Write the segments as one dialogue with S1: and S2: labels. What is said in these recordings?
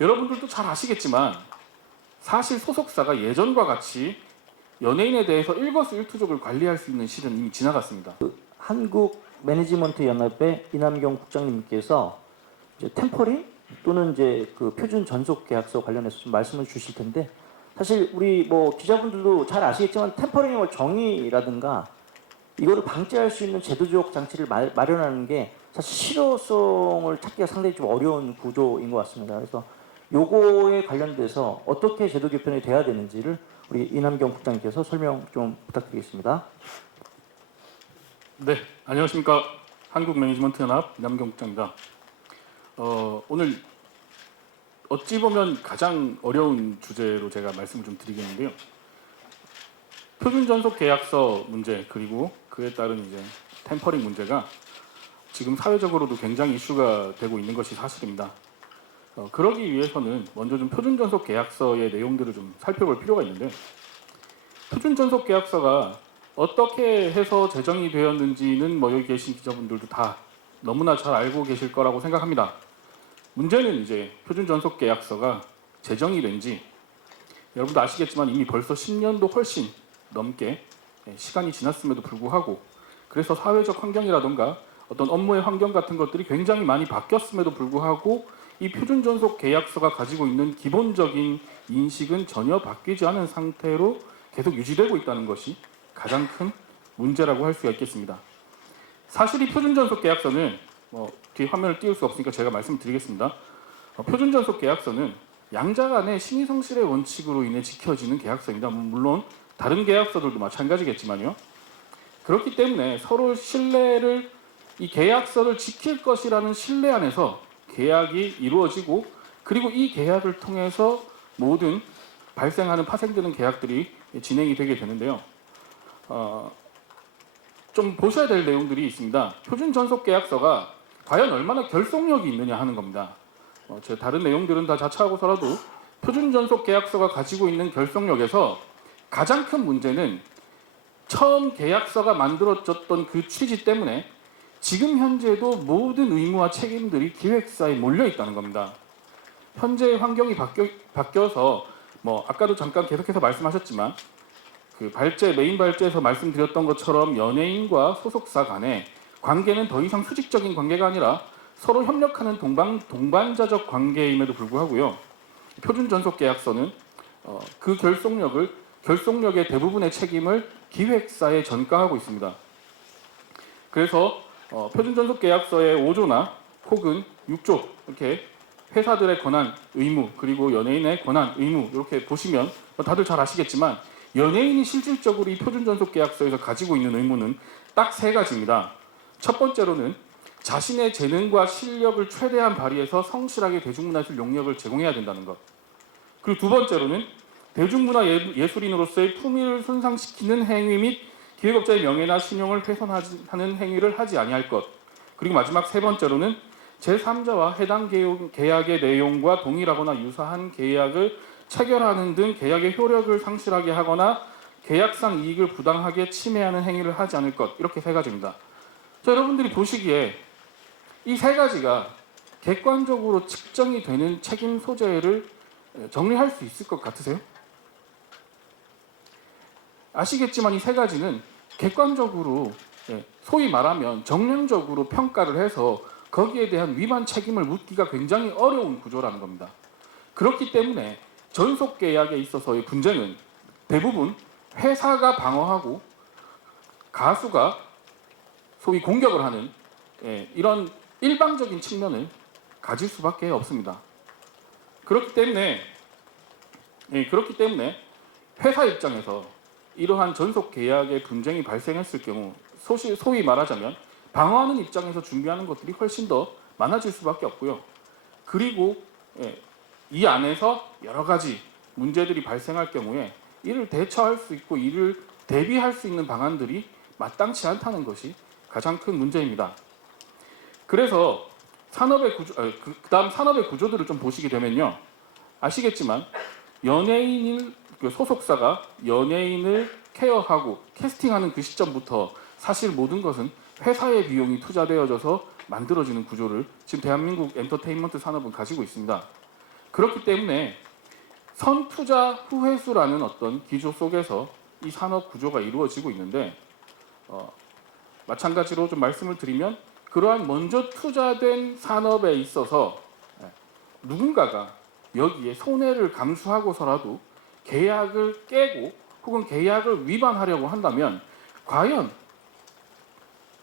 S1: 여러분들도 잘 아시겠지만 사실 소속사가 예전과 같이 연예인에 대해서 일거수일투족을 관리할 수 있는 시는 이미 지나갔습니다.
S2: 한국 매니지먼트 연합의 이남경 국장님께서 이제 템퍼링 또는 이제 그 표준 전속 계약서 관련해서 좀 말씀을 주실 텐데 사실 우리 뭐 기자분들도 잘 아시겠지만 템퍼링의 뭐 정의라든가 이거를 방지할 수 있는 제도적 장치를 마, 마련하는 게 사실 실효성을 찾기가 상당히 좀 어려운 구조인 것 같습니다. 그래서 요거에 관련돼서 어떻게 제도 개편이 돼야 되는지를 우리 이남경 국장님께서 설명 좀 부탁드리겠습니다.
S1: 네, 안녕하십니까. 한국 매니지먼트 연합 남경 국장입니다. 어, 오늘 어찌 보면 가장 어려운 주제로 제가 말씀을 좀 드리겠는데요. 표준 전속 계약서 문제 그리고 그에 따른 이제 템퍼링 문제가 지금 사회적으로도 굉장히 이슈가 되고 있는 것이 사실입니다. 어, 그러기 위해서는 먼저 좀 표준 전속 계약서의 내용들을 좀 살펴볼 필요가 있는데 표준 전속 계약서가 어떻게 해서 제정이 되었는지는 뭐 여기 계신 기자분들도 다 너무나 잘 알고 계실 거라고 생각합니다. 문제는 이제 표준 전속 계약서가 제정이 된지 여러분도 아시겠지만 이미 벌써 10년도 훨씬 넘게 예, 시간이 지났음에도 불구하고 그래서 사회적 환경이라던가 어떤 업무의 환경 같은 것들이 굉장히 많이 바뀌었음에도 불구하고 이 표준 전속 계약서가 가지고 있는 기본적인 인식은 전혀 바뀌지 않은 상태로 계속 유지되고 있다는 것이 가장 큰 문제라고 할 수가 있겠습니다. 사실 이 표준 전속 계약서는 뭐 뒤에 화면을 띄울 수 없으니까 제가 말씀드리겠습니다. 어, 표준 전속 계약서는 양자 간의 신의 성실의 원칙으로 인해 지켜지는 계약서입니다. 뭐 물론 다른 계약서들도 마찬가지겠지만요. 그렇기 때문에 서로 신뢰를 이 계약서를 지킬 것이라는 신뢰 안에서 계약이 이루어지고 그리고 이 계약을 통해서 모든 발생하는 파생되는 계약들이 진행이 되게 되는데요. 어, 좀 보셔야 될 내용들이 있습니다. 표준 전속 계약서가 과연 얼마나 결속력이 있느냐 하는 겁니다. 어, 제 다른 내용들은 다 자처하고서라도 표준 전속 계약서가 가지고 있는 결속력에서 가장 큰 문제는 처음 계약서가 만들어졌던 그 취지 때문에 지금 현재도 모든 의무와 책임들이 기획사에 몰려 있다는 겁니다. 현재 환경이 바뀌어, 바뀌어 서 뭐 아까도 잠깐 계속해서 말씀하셨지만 그 발제 메인 발제에서 말씀드렸던 것처럼 연예인과 소속사 간의 관계는 더 이상 수직적인 관계가 아니라 서로 협력하는 동반 동반자적 관계임에도 불구하고요. 표준 전속 계약서는 어, 그 결속력을 결속력의 대부분의 책임을 기획사에 전가하고 있습니다. 그래서 어, 표준 전속 계약서의 5조나 혹은 6조 이렇게 회사들의 권한, 의무 그리고 연예인의 권한, 의무 이렇게 보시면 뭐 다들 잘 아시겠지만 연예인이 실질적으로 이 표준 전속 계약서에서 가지고 있는 의무는 딱 세 가지입니다. 첫 번째로는 자신의 재능과 실력을 최대한 발휘해서 성실하게 대중문화예술 용역을 제공해야 된다는 것. 그리고 두 번째로는 대중문화 예- 예술인으로서의 품위를 손상시키는 행위 및 기획업자의 명예나 신용을 훼손하는 행위를 하지 아니할 것. 그리고 마지막 세 번째로는 제3자와 해당 계약- 계약의 내용과 동일하거나 유사한 계약을 체결하는 등 계약의 효력을 상실하게 하거나 계약상 이익을 부당하게 침해하는 행위를 하지 않을 것. 이렇게 세 가지입니다. 자, 여러분들이 보시기에 이 세 가지가 객관적으로 측정이 되는 책임 소재를 정리할 수 있을 것 같으세요? 아시겠지만 이 세 가지는 객관적으로 예, 소위 말하면 정량적으로 평가를 해서 거기에 대한 위반 책임을 묻기가 굉장히 어려운 구조라는 겁니다. 그렇기 때문에 전속 계약에 있어서의 분쟁은 대부분 회사가 방어하고 가수가 소위 공격을 하는 예, 이런 일방적인 측면을 가질 수밖에 없습니다. 그렇기 때문에 예, 그렇기 때문에 회사 입장에서 이러한 전속 계약의 분쟁이 발생했을 경우 소시, 소위 말하자면 방어하는 입장에서 준비하는 것들이 훨씬 더 많아질 수밖에 없고요. 그리고 예, 이 안에서 여러 가지 문제들이 발생할 경우에 이를 대처할 수 있고 이를 대비할 수 있는 방안들이 마땅치 않다는 것이 가장 큰 문제입니다. 그래서 산업의 구조, 아, 그, 그다음 산업의 구조들을 좀 보시게 되면요, 아시겠지만 연예인을 그 소속사가 연예인을 케어하고 캐스팅하는 그 시점부터 사실 모든 것은 회사의 비용이 투자되어져서 만들어지는 구조를 지금 대한민국 엔터테인먼트 산업은 가지고 있습니다. 그렇기 때문에 선투자 후회수라는 어떤 기조 속에서 이 산업 구조가 이루어지고 있는데 어, 마찬가지로 좀 말씀을 드리면 그러한 먼저 투자된 산업에 있어서 예, 누군가가 여기에 손해를 감수하고서라도 계약을 깨고 혹은 계약을 위반하려고 한다면 과연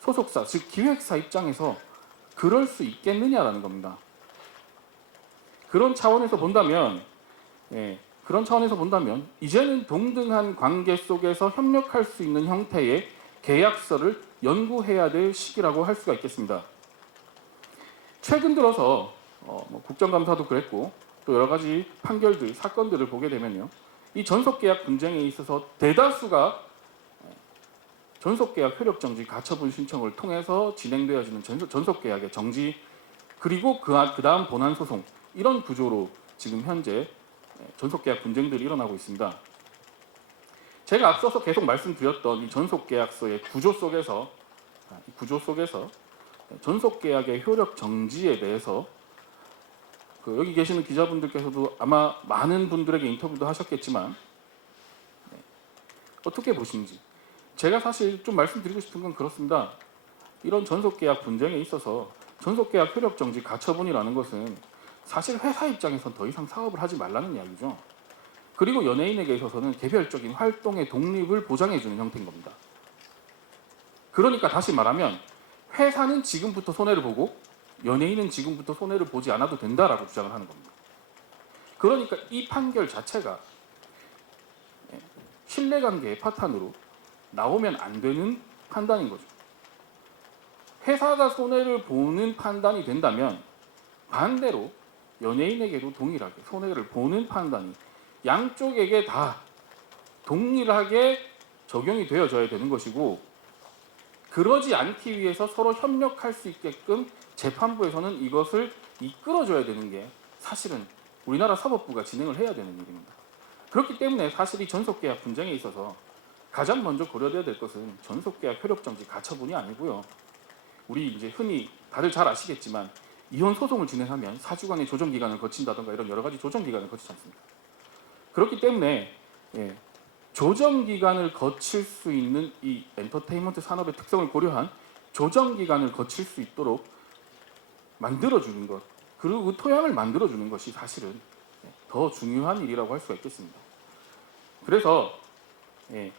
S1: 소속사 즉 기획사 입장에서 그럴 수 있겠느냐라는 겁니다. 그런 차원에서 본다면 예, 그런 차원에서 본다면 이제는 동등한 관계 속에서 협력할 수 있는 형태의 계약서를 연구해야 될 시기라고 할 수가 있겠습니다. 최근 들어서 어, 뭐 국정감사도 그랬고 또 여러 가지 판결들 사건들을 보게 되면요, 이 전속 계약 분쟁에 있어서 대다수가 예, 전속 계약 효력 정지 가처분 신청을 통해서 진행되어지는 전속, 전속계약의 정지 그리고 그, 그 다음 본안 소송 이런 구조로 지금 현재 예, 전속 계약 분쟁들이 일어나고 있습니다. 제가 앞서서 계속 말씀드렸던 이 전속 계약서의 구조 속에서 아, 이 구조 속에서 전속 계약의 효력 정지에 대해서 그 여기 계시는 기자분들께서도 아마 많은 분들에게 인터뷰도 하셨겠지만 네, 어떻게 보시는지 제가 사실 좀 말씀드리고 싶은 건 그렇습니다. 이런 전속계약 분쟁에 있어서 전속계약 효력 정지 가처분이라는 것은 사실 회사 입장에선 더 이상 사업을 하지 말라는 이야기죠. 그리고 연예인에게 있어서는 개별적인 활동의 독립을 보장해주는 형태인 겁니다. 그러니까 다시 말하면 회사는 지금부터 손해를 보고 연예인은 지금부터 손해를 보지 않아도 된다라고 주장을 하는 겁니다. 그러니까 이 판결 자체가 예, 신뢰관계의 파탄으로 나오면 안 되는 판단인 거죠. 회사가 손해를 보는 판단이 된다면 반대로 연예인에게도 동일하게 손해를 보는 판단이 양쪽에게 다 동일하게 적용이 되어져야 되는 것이고 그러지 않기 위해서 서로 협력할 수 있게끔 재판부에서는 이것을 이끌어줘야 되는 게 사실은 우리나라 사법부가 진행을 해야 되는 일입니다. 그렇기 때문에 사실 이 전속계약 분쟁에 있어서 가장 먼저 고려돼야 될 것은 전속계약 효력정지 가처분이 아니고요. 우리 이제 흔히 다들 잘 아시겠지만 이혼 소송을 진행하면 사주간의 조정 기간을 거친다던가 이런 여러 가지 조정 기간을 거치지 않습니다. 그렇기 때문에 예, 조정 기간을 거칠 수 있는 이 엔터테인먼트 산업의 특성을 고려한 조정 기간을 거칠 수 있도록 만들어 주는 것 그리고 그 토양을 만들어 주는 것이 사실은 예, 더 중요한 일이라고 할 수가 있겠습니다. 그래서 예,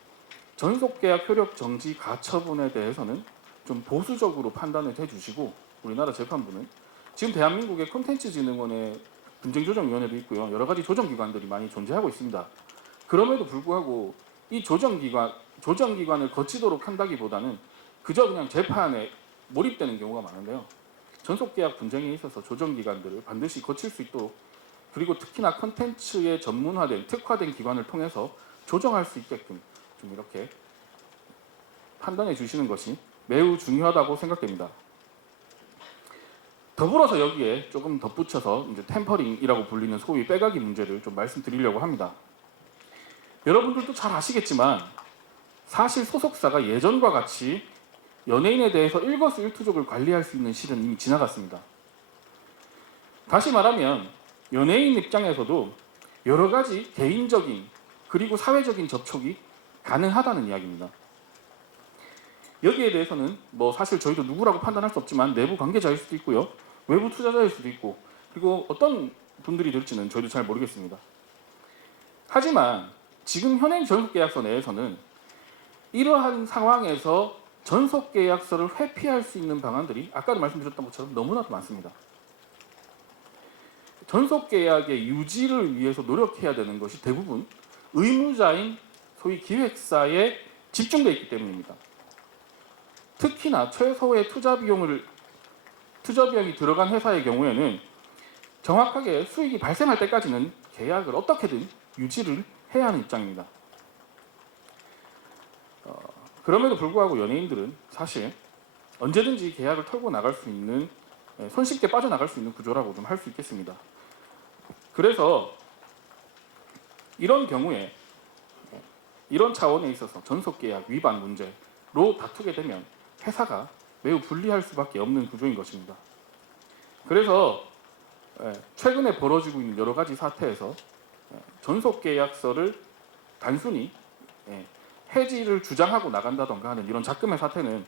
S1: 전속계약 효력 정지 가처분에 대해서는 좀 보수적으로 판단을 해주시고 우리나라 재판부는 지금 대한민국의 콘텐츠진흥원의 분쟁조정위원회도 있고요 여러 가지 조정기관들이 많이 존재하고 있습니다. 그럼에도 불구하고 이 조정기관 조정기관을 거치도록 한다기보다는 그저 그냥 재판에 몰입되는 경우가 많은데요. 전속계약 분쟁에 있어서 조정기관들을 반드시 거칠 수 있도록 그리고 특히나 콘텐츠에 전문화된 특화된 기관을 통해서 조정할 수 있게끔 좀 이렇게 판단해 주시는 것이 매우 중요하다고 생각됩니다. 더불어서 여기에 조금 덧붙여서 이제 템퍼링이라고 불리는 소위 빼가기 문제를 좀 말씀드리려고 합니다. 여러분들도 잘 아시겠지만 사실 소속사가 예전과 같이 연예인에 대해서 일거수일투족을 관리할 수 있는 시는 이미 지나갔습니다. 다시 말하면 연예인 입장에서도 여러 가지 개인적인 그리고 사회적인 접촉이 가능하다는 이야기입니다. 여기에 대해서는 뭐 사실 저희도 누구라고 판단할 수 없지만 내부 관계자일 수도 있고요. 외부 투자자일 수도 있고 그리고 어떤 분들이 될지는 저희도 잘 모르겠습니다. 하지만 지금 현행 전속계약서 내에서는 이러한 상황에서 전속계약서를 회피할 수 있는 방안들이 아까도 말씀드렸던 것처럼 너무나도 많습니다. 전속계약의 유지를 위해서 노력해야 되는 것이 대부분 의무자인 소위 기획사에 집중되어 있기 때문입니다. 특히나 최소의 투자 비용을 투자 비용이 들어간 회사의 경우에는 정확하게 수익이 발생할 때까지는 계약을 어떻게든 유지를 해야 하는 입장입니다. 어, 그럼에도 불구하고 연예인들은 사실 언제든지 계약을 털고 나갈 수 있는 예, 손쉽게 빠져나갈 수 있는 구조라고 좀 할 수 있겠습니다. 그래서 이런 경우에 예, 이런 차원에 있어서 전속계약 위반 문제로 다투게 되면 회사가 매우 불리할 수밖에 없는 구조인 것입니다. 그래서 예, 최근에 벌어지고 있는 여러 가지 사태에서 예, 전속 계약서를 단순히 예, 해지를 주장하고 나간다던가 하는 이런 작금의 사태는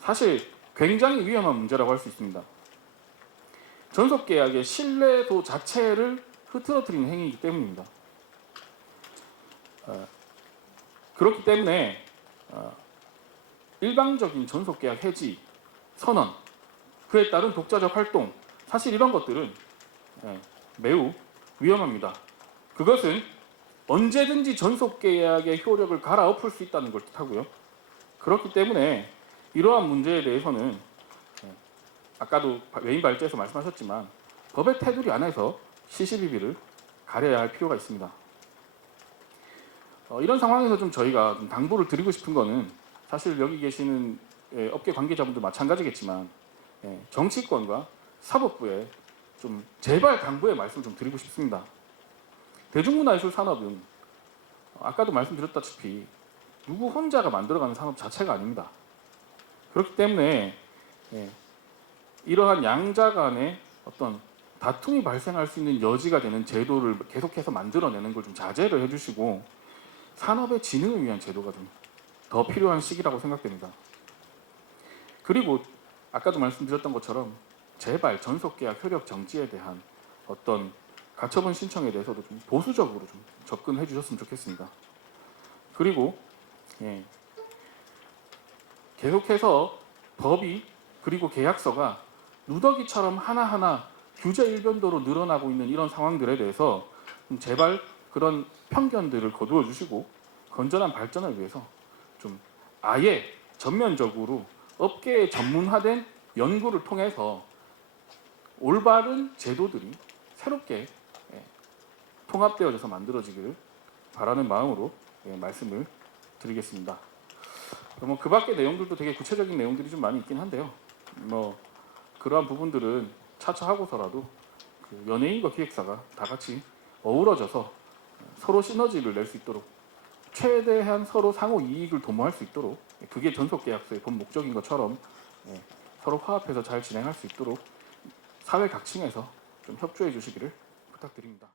S1: 사실 굉장히 위험한 문제라고 할 수 있습니다. 전속 계약의 신뢰도 자체를 흐트러뜨리는 행위이기 때문입니다. 어, 그렇기 때문에 어, 일방적인 전속 계약 해지 선언 그에 따른 독자적 활동 사실 이런 것들은 예, 매우 위험합니다. 그것은 언제든지 전속 계약의 효력을 갈아엎을 수 있다는 걸 뜻하고요. 그렇기 때문에 이러한 문제에 대해서는 예, 아까도 외인 발제에서 말씀하셨지만 법의 테두리 안에서 시시비비를 가려야 할 필요가 있습니다. 어, 이런 상황에서 좀 저희가 좀 당부를 드리고 싶은 거는 사실 여기 계시는 예, 업계 관계자분들 마찬가지겠지만 예, 정치권과 사법부에 좀 제발 당부의 말씀을 좀 드리고 싶습니다. 대중문화예술 산업은 아까도 말씀드렸다시피 누구 혼자가 만들어가는 산업 자체가 아닙니다. 그렇기 때문에 예, 이러한 양자 간의 어떤 다툼이 발생할 수 있는 여지가 되는 제도를 계속해서 만들어내는 걸 좀 자제를 해주시고 산업의 진흥을 위한 제도가 좀 더 필요한 시기라고 생각됩니다. 그리고 아까도 말씀드렸던 것처럼 제발 전속계약 효력 정지에 대한 어떤 가처분 신청에 대해서도 좀 보수적으로 좀 접근해 주셨으면 좋겠습니다. 그리고 예, 계속해서 법이 그리고 계약서가 누더기처럼 하나하나 규제 일변도로 늘어나고 있는 이런 상황들에 대해서 좀 제발 그런 편견들을 거두어 주시고 건전한 발전을 위해서 좀 아예 전면적으로 업계에 전문화된 연구를 통해서 올바른 제도들이 새롭게 예, 통합되어져서 만들어지기를 바라는 마음으로 예, 말씀을 드리겠습니다. 뭐 그 밖의 내용들도 되게 구체적인 내용들이 좀 많이 있긴 한데요. 뭐 그러한 부분들은 차차 하고서라도 그 연예인과 기획사가 다 같이 어우러져서 서로 시너지를 낼 수 있도록 최대한 서로 상호 이익을 도모할 수 있도록 그게 전속 계약서의 본 목적인 것처럼 예, 서로 화합해서 잘 진행할 수 있도록 사회 각층에서 좀 협조해 주시기를 부탁드립니다.